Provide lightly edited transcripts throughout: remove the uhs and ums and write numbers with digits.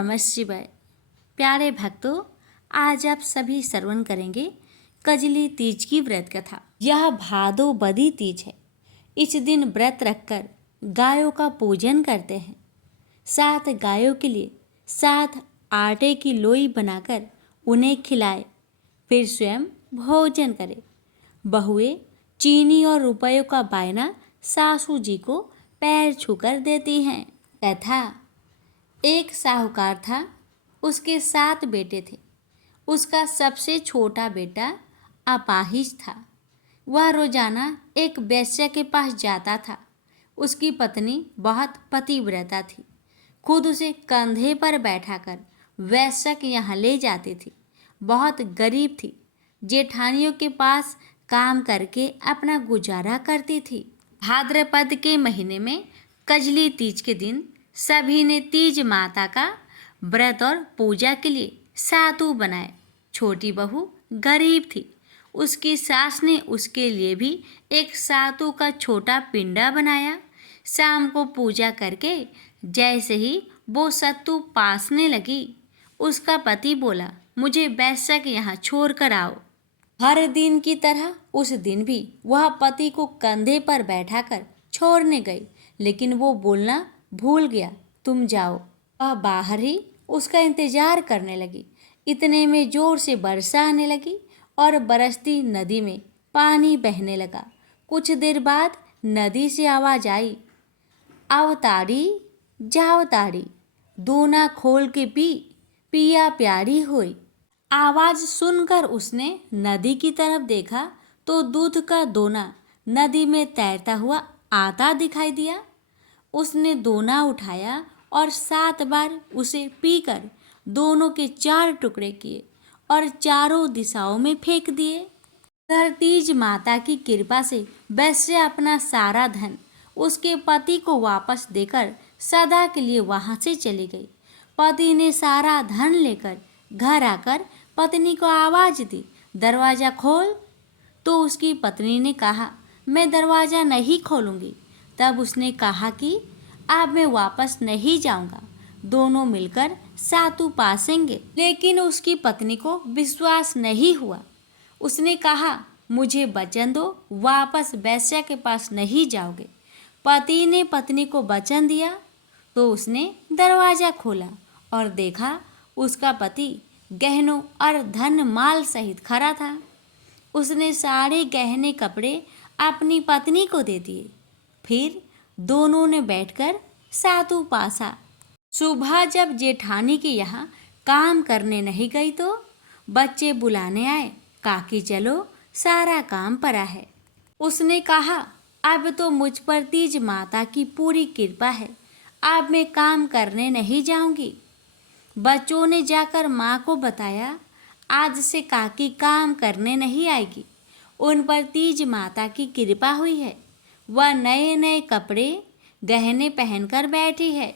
नमः शिवाय। प्यारे भक्तों, आज आप सभी श्रवण करेंगे कजली तीज की व्रत कथा। यह भादो बदी तीज है। इस दिन व्रत रखकर गायों का पूजन करते हैं। 7 गायों के लिए 7 आटे की लोई बनाकर उन्हें खिलाए, फिर स्वयं भोजन करें। बहुएं चीनी और रुपयों का बायना सासू जी को पैर छूकर देती हैं। कथा। एक साहूकार था, उसके 7 बेटे थे। उसका सबसे छोटा बेटा अपाहिज था। वह रोजाना एक वेश्या के पास जाता था। उसकी पत्नी बहुत पतिव्रता थी। खुद उसे कंधे पर बैठाकर वेश्या के यहाँ ले जाती थी। बहुत गरीब थी। जेठानियों के पास काम करके अपना गुजारा करती थी। भाद्रपद के महीने में कजली तीज के दिन सभी ने तीज माता का व्रत और पूजा के लिए सातु बनाए। छोटी बहू गरीब थी। उसकी सास ने उसके लिए भी एक सातु का छोटा पिंडा बनाया। शाम को पूजा करके जैसे ही वो सत्तू पासने लगी, उसका पति बोला, मुझे वैश्या के यहाँ छोड़ कर आओ। हर दिन की तरह उस दिन भी वह पति को कंधे पर बैठाकर छोड़ने गई, लेकिन वो बोलना भूल गया, तुम जाओ। वह बाहर ही उसका इंतजार करने लगी। इतने में जोर से वर्षा आने लगी और बरसती नदी में पानी बहने लगा। कुछ देर बाद नदी से आवाज आई, आओ ताड़ी जाओ ताड़ी, दोना खोल के पी, पिया प्यारी होई। आवाज सुनकर उसने नदी की तरफ देखा तो दूध का दोना नदी में तैरता हुआ आता दिखाई दिया। उसने दोना उठाया और 7 बार उसे पीकर दोनों के 4 टुकड़े किए और चारों दिशाओं में फेंक दिए। तीज माता की कृपा से वैश्या अपना सारा धन उसके पति को वापस देकर सदा के लिए वहां से चली गई। पति ने सारा धन लेकर घर आकर पत्नी को आवाज दी, दरवाजा खोल। तो उसकी पत्नी ने कहा, मैं दरवाजा नहीं खोलूंगी। तब उसने कहा कि अब मैं वापस नहीं जाऊंगा, दोनों मिलकर सातु पासेंगे। लेकिन उसकी पत्नी को विश्वास नहीं हुआ। उसने कहा, मुझे वचन दो, वापस वैश्या के पास नहीं जाओगे। पति ने पत्नी को वचन दिया तो उसने दरवाजा खोला और देखा उसका पति गहनों और धन माल सहित खड़ा था। उसने सारे गहने कपड़े अपनी पत्नी को दे दिए। फिर दोनों ने बैठकर सातु पासा। सुबह जब जेठानी के यहाँ काम करने नहीं गई तो बच्चे बुलाने आए, काकी चलो सारा काम पड़ा है। उसने कहा, अब तो मुझ पर तीज माता की पूरी कृपा है, अब मैं काम करने नहीं जाऊंगी। बच्चों ने जाकर माँ को बताया, आज से काकी काम करने नहीं आएगी, उन पर तीज माता की कृपा हुई है। वह नए नए कपड़े गहने पहनकर बैठी है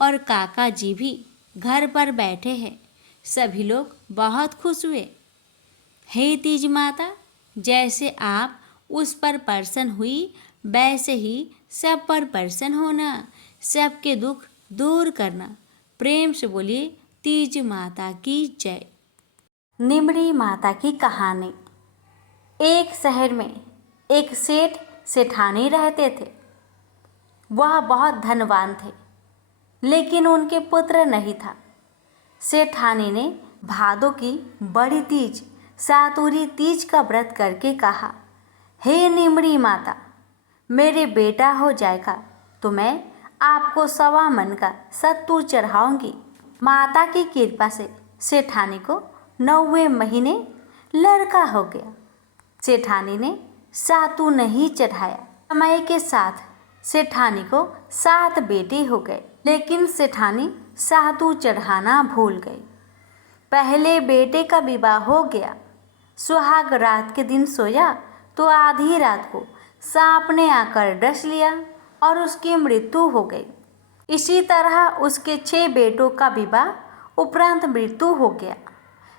और काका जी भी घर पर बैठे हैं। सभी लोग बहुत खुश हुए। हे तीज माता, जैसे आप उस पर प्रसन्न हुई वैसे ही सब पर प्रसन्न होना, सबके दुख दूर करना। प्रेम से बोलिए तीज माता की जय। निमड़ी माता की कहानी। एक शहर में एक सेठ सेठानी रहते थे। वह बहुत धनवान थे, लेकिन उनके पुत्र नहीं था। सेठानी ने भादों की बड़ी तीज सातुरी तीज का व्रत करके कहा, हे निमड़ी माता, मेरे बेटा हो जाएगा तो मैं आपको 1.25 मन का सत्तू चढ़ाऊंगी। माता की कृपा से सेठानी को 9वें महीने लड़का हो गया। सेठानी ने सातु नहीं चढ़ाया। समय के साथ सेठानी को 7 बेटे हो गए, लेकिन सेठानी सातु चढ़ाना भूल गई। पहले बेटे का विवाह हो गया। सुहाग रात के दिन सोया तो आधी रात को सांप ने आकर डस लिया और उसकी मृत्यु हो गई। इसी तरह उसके 6 बेटों का विवाह उपरांत मृत्यु हो गया।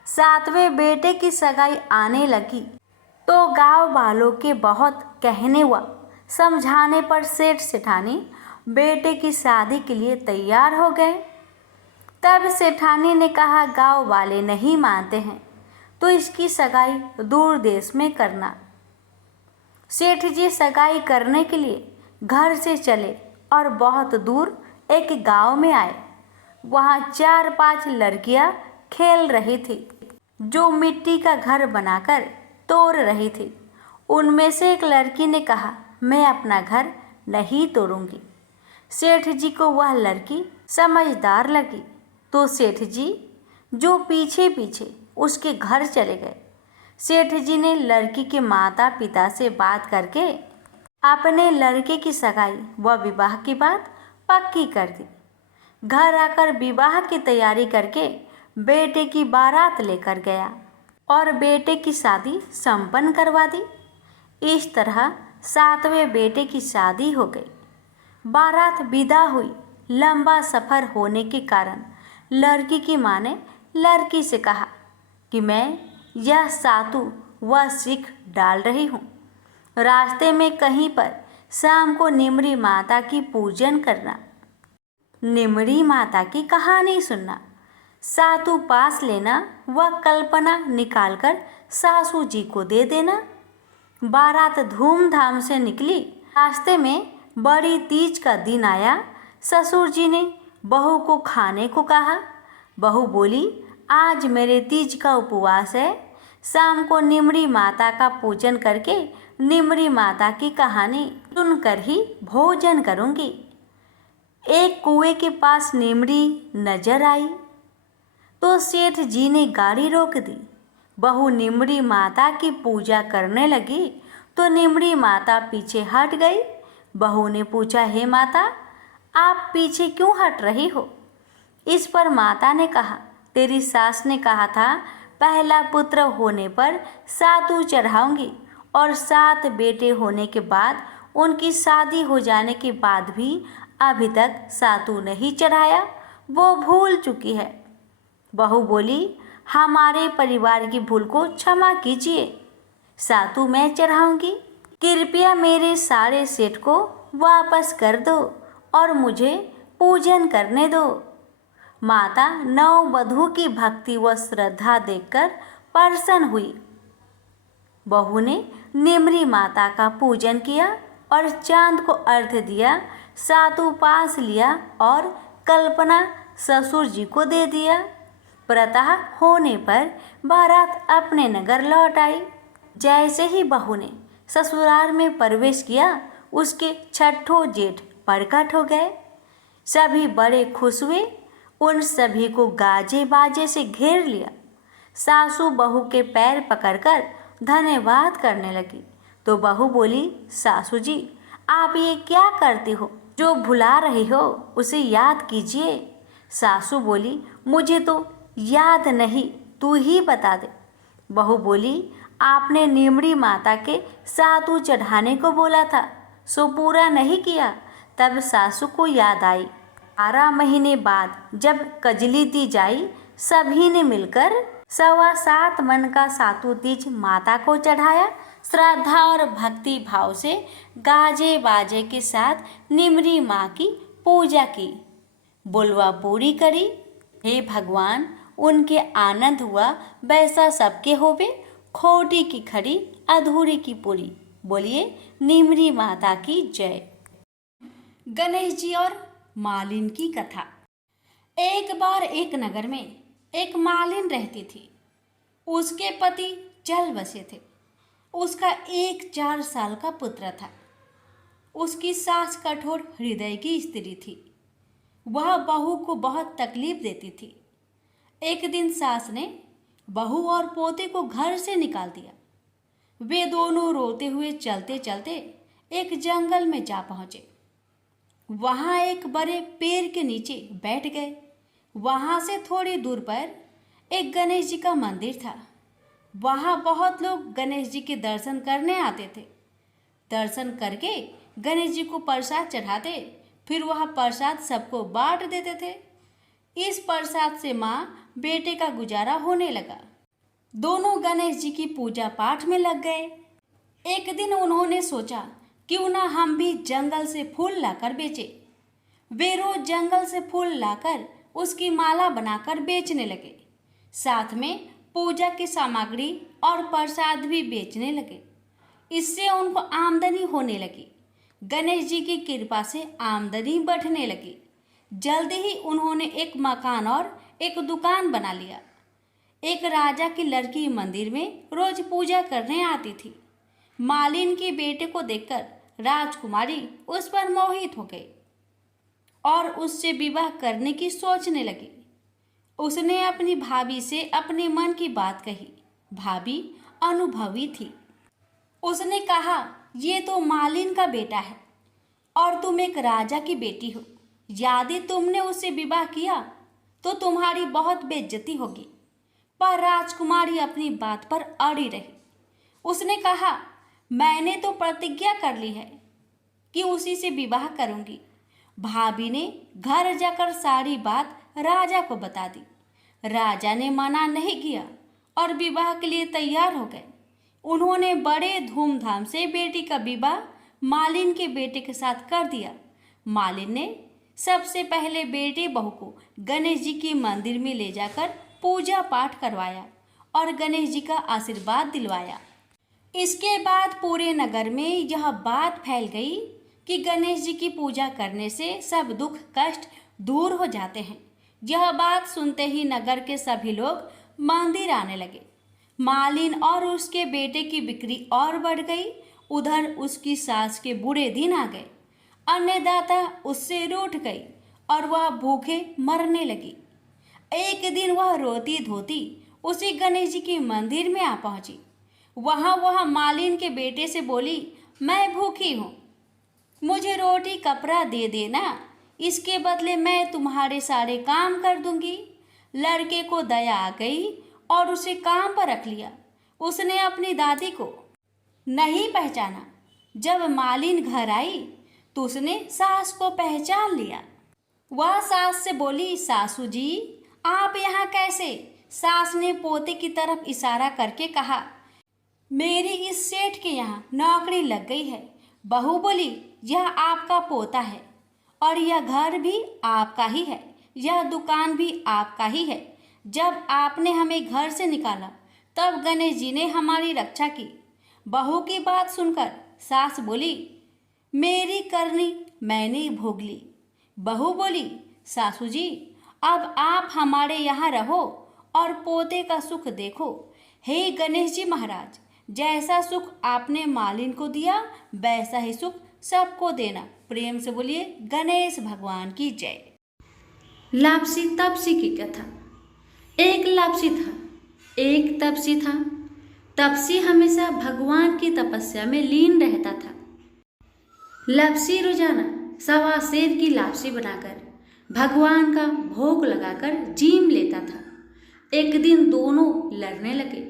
7वें बेटे की सगाई आने लगी तो गांव वालों के बहुत कहने व समझाने पर सेठ सेठानी बेटे की शादी के लिए तैयार हो गए। तब सेठानी ने कहा, गांव वाले नहीं मानते हैं तो इसकी सगाई दूर देश में करना। सेठ जी सगाई करने के लिए घर से चले और बहुत दूर एक गांव में आए। वहाँ 4-5 लड़कियां खेल रही थी जो मिट्टी का घर बनाकर तोड़ रही थी। उनमें से एक लड़की ने कहा, मैं अपना घर नहीं तोड़ूंगी। सेठ जी को वह लड़की समझदार लगी तो सेठ जी जो पीछे पीछे उसके घर चले गए। सेठ जी ने लड़की के माता पिता से बात करके अपने लड़के की सगाई व विवाह की बात पक्की कर दी। घर आकर विवाह की तैयारी करके बेटे की बारात लेकर गया और बेटे की शादी संपन्न करवा दी। इस तरह 7वें बेटे की शादी हो गई। बारात विदा हुई। लंबा सफ़र होने के कारण लड़की की माँ ने लड़की से कहा कि मैं यह सातु व सीख डाल रही हूँ। रास्ते में कहीं पर शाम को निमरी माता की पूजन करना, निमरी माता की कहानी सुनना, सातु पास लेना व कल्पना निकालकर सासू जी को दे देना। बारात धूमधाम से निकली। रास्ते में बड़ी तीज का दिन आया। ससुर जी ने बहू को खाने को कहा। बहू बोली, आज मेरे तीज का उपवास है, शाम को निमरी माता का पूजन करके निमरी माता की कहानी सुनकर ही भोजन करूंगी। एक कुएं के पास निमरी नजर आई तो सेठ जी ने गाड़ी रोक दी। बहू निमरी माता की पूजा करने लगी तो निमरी माता पीछे हट गई। बहू ने पूछा, हे माता, आप पीछे क्यों हट रही हो? इस पर माता ने कहा, तेरी सास ने कहा था पहला पुत्र होने पर सातु चढ़ाऊंगी और 7 बेटे होने के बाद उनकी शादी हो जाने के बाद भी अभी तक सातु नहीं चढ़ाया, वो भूल चुकी है। बहू बोली, हमारे परिवार की भूल को क्षमा कीजिए, सातु मैं चढ़ाऊंगी। कृपया मेरे सारे सेठ को वापस कर दो और मुझे पूजन करने दो। माता नववधू की भक्ति व श्रद्धा देखकर प्रसन्न हुई। बहू ने निमरी माता का पूजन किया और चांद को अर्घ्य दिया, सातु पास लिया और कल्पना ससुर जी को दे दिया। प्रातः होने पर बारात अपने नगर लौट आई। जैसे ही बहू ने ससुराल में प्रवेश किया, उसके छठों जेठ प्रकट हो गए। सभी बड़े खुश हुए। उन सभी को गाजे बाजे से घेर लिया। सासू बहू के पैर पकड़कर धन्यवाद करने लगी तो बहू बोली, सासू जी, आप ये क्या करती हो? जो भुला रही हो उसे याद कीजिए। सासू बोली, मुझे तो याद नहीं, तू ही बता दे। बहू बोली, आपने निमड़ी माता के सातु चढ़ाने को बोला था, सो पूरा नहीं किया। तब सासू को याद आई। 12 महीने बाद जब कजली तीज आई, सभी ने मिलकर 7.25 मन का सातु तीज माता को चढ़ाया। श्रद्धा और भक्ति भाव से गाजे बाजे के साथ निमरी माँ की पूजा की, बुलवा पूरी करी। हे भगवान, उनके आनंद हुआ वैसा सबके होवे, खोटी की खड़ी अधूरी की पूरी। बोलिए निमरी माता की जय। गणेश जी और मालिन की कथा। एक बार एक नगर में एक मालिन रहती थी। उसके पति चल बसे थे। उसका एक 4 साल का पुत्र था। उसकी सास कठोर हृदय की स्त्री थी। वह बहू को बहुत तकलीफ देती थी। एक दिन सास ने बहू और पोते को घर से निकाल दिया। वे दोनों रोते हुए चलते चलते एक जंगल में जा पहुँचे। वहाँ एक बड़े पेड़ के नीचे बैठ गए। वहाँ से थोड़ी दूर पर एक गणेश जी का मंदिर था। वहाँ बहुत लोग गणेश जी के दर्शन करने आते थे। दर्शन करके गणेश जी को प्रसाद चढ़ाते, फिर वह प्रसाद सबको बांट देते थे। इस प्रसाद से माँ बेटे का गुजारा होने लगा। दोनों गणेश जी की पूजा पाठ में लग गए। एक दिन उन्होंने सोचा, क्यों ना हम भी जंगल से फूल लाकर बेचें। वे रोज जंगल से फूल लाकर उसकी माला बनाकर बेचने लगे। साथ में पूजा की सामग्री और प्रसाद भी बेचने लगे। इससे उनको आमदनी होने लगी। गणेश जी की कृपा से आमदनी बढ़ने लगी। जल्दी ही उन्होंने एक मकान और एक दुकान बना लिया। एक राजा की लड़की मंदिर में रोज पूजा करने आती थी। मालिन के बेटे को देखकर राजकुमारी उस पर मोहित हो गई और उससे विवाह करने की सोचने लगी। उसने अपनी भाभी से अपने मन की बात कही। भाभी अनुभवी थी। उसने कहा, ये तो मालिन का बेटा है और तुम एक राजा की बेटी हो। यदि तुमने उससे विवाह किया तो तुम्हारी बहुत बेइज्जती होगी। पर राजकुमारी अपनी बात पर अड़ी रही। उसने कहा, मैंने तो प्रतिज्ञा कर ली है कि उसी से विवाह करूंगी। भाभी ने घर जाकर सारी बात राजा को बता दी। राजा ने मना नहीं किया और विवाह के लिए तैयार हो गए। उन्होंने बड़े धूमधाम से बेटी का विवाह मालिन के बेटे के साथ कर दिया। मालिन ने सबसे पहले बेटे बहू को गणेश जी की मंदिर में ले जाकर पूजा पाठ करवाया और गणेश जी का आशीर्वाद दिलवाया। इसके बाद पूरे नगर में यह बात फैल गई कि गणेश जी की पूजा करने से सब दुख कष्ट दूर हो जाते हैं। यह बात सुनते ही नगर के सभी लोग मंदिर आने लगे। मालिन और उसके बेटे की बिक्री और बढ़ गई। उधर उसकी सास के बुरे दिन आ गए। अन्नदाता उससे रूठ गई और वह भूखे मरने लगी। एक दिन वह रोती धोती उसी गणेश जी के मंदिर में आ पहुंची। वहां वह मालिन के बेटे से बोली, मैं भूखी हूँ, मुझे रोटी कपड़ा दे देना, इसके बदले मैं तुम्हारे सारे काम कर दूंगी। लड़के को दया आ गई और उसे काम पर रख लिया। उसने अपनी दादी को नहीं पहचाना। जब मालिन घर आई तो उसने सास को पहचान लिया। वह सास से बोली, सासू जी आप यहाँ कैसे? सास ने पोते की तरफ इशारा करके कहा, मेरी इस सेठ के यहाँ नौकरी लग गई है। बहू बोली, यह आपका पोता है और यह घर भी आपका ही है, यह दुकान भी आपका ही है। जब आपने हमें घर से निकाला तब गणेश जी ने हमारी रक्षा की। बहू की बात सुनकर सास बोली, मेरी करनी मैंने भोग ली। बहू बोली, सासू जी अब आप हमारे यहाँ रहो और पोते का सुख देखो। हे गणेश जी महाराज, जैसा सुख आपने मालिन को दिया वैसा ही सुख सबको देना। प्रेम से बोलिए गणेश भगवान की जय। लापसी तपसी की कथा। एक लापसी था, एक तपसी था। तपसी हमेशा भगवान की तपस्या में लीन रहता था। लापसी रोजाना सवा सेर की लापसी बनाकर भगवान का भोग लगाकर जीम लेता था। एक दिन दोनों लड़ने लगे।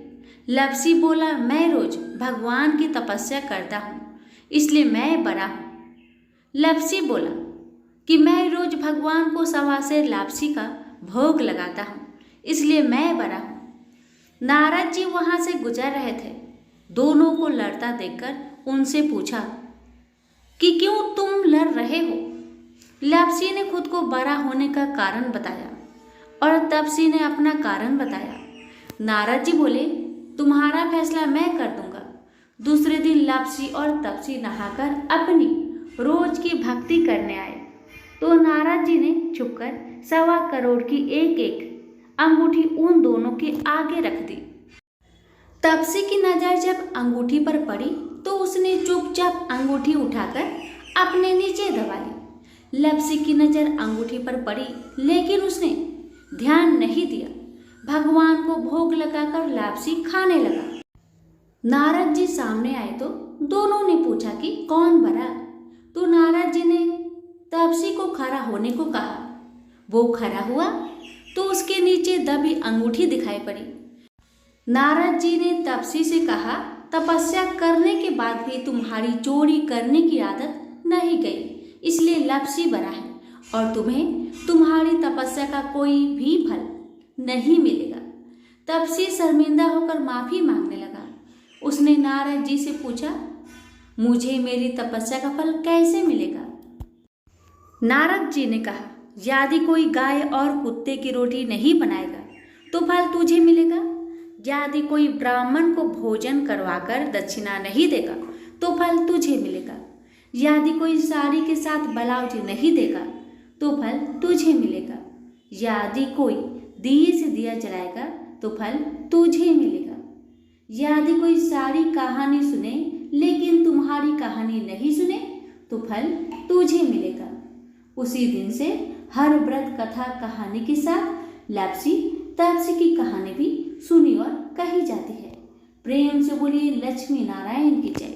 लापसी बोला, मैं रोज भगवान की तपस्या करता हूँ इसलिए मैं बड़ा हूँ। लापसी बोला कि मैं रोज भगवान को सवा सेर लापसी का भोग लगाता हूँ इसलिए मैं बड़ा हूँ। नारद जी वहाँ से गुजर रहे थे। दोनों को लड़ता देखकर उनसे पूछा कि क्यों तुम लड़ रहे हो? लापसी ने खुद को बड़ा होने का कारण बताया और तपसी ने अपना कारण बताया। नारद जी बोले, तुम्हारा फैसला मैं कर दूंगा। दूसरे दिन लापसी और तपसी नहाकर अपनी रोज की भक्ति करने आए तो नारद जी ने छुपकर 1.25 करोड़ की एक एक अंगूठी उन दोनों के आगे रख दी। तपसी की नजर जब अंगूठी पर पड़ी तो उसने चुपचाप अंगूठी उठाकर अपने नीचे दबा ली। लापसी की नजर अंगूठी पर पड़ी लेकिन उसने ध्यान नहीं दिया। भगवान को भोग लगाकर लापसी खाने लगा। नारद जी सामने आए तो दोनों ने पूछा कि कौन बड़ा? तो नारद जी ने तपसी को खड़ा होने को कहा। वो खड़ा हुआ तो उसके नीचे दबी अंगूठी दिखाई पड़ी। नारद जी ने तपसी से कहा, तपस्या करने के बाद भी तुम्हारी चोरी करने की आदत नहीं गई इसलिए लापसी बड़ा है और तुम्हें तुम्हारी तपस्या का कोई भी फल नहीं मिलेगा। तपसी शर्मिंदा होकर माफी मांगने लगा। उसने नारद जी से पूछा, मुझे मेरी तपस्या का फल कैसे मिलेगा? नारद जी ने कहा, यदि कोई गाय और कुत्ते की रोटी नहीं बनाएगा तो फल तुझे मिलेगा। यदि कोई ब्राह्मण को भोजन करवाकर दक्षिणा नहीं देगा तो फल तुझे मिलेगा। यदि कोई साड़ी के साथ ब्लाउज नहीं देगा तो फल तुझे मिलेगा। यदि कोई दिए से दिया जलाएगा तो फल तुझे मिलेगा। यदि कोई सारी कहानी सुने लेकिन तुम्हारी कहानी नहीं सुने तो फल तुझे मिलेगा। उसी दिन से हर व्रत कथा कहानी के साथ लापसी तापसी की कहानी भी सुनी और कही जाती है। प्रेम से बोलिए लक्ष्मी नारायण की जय।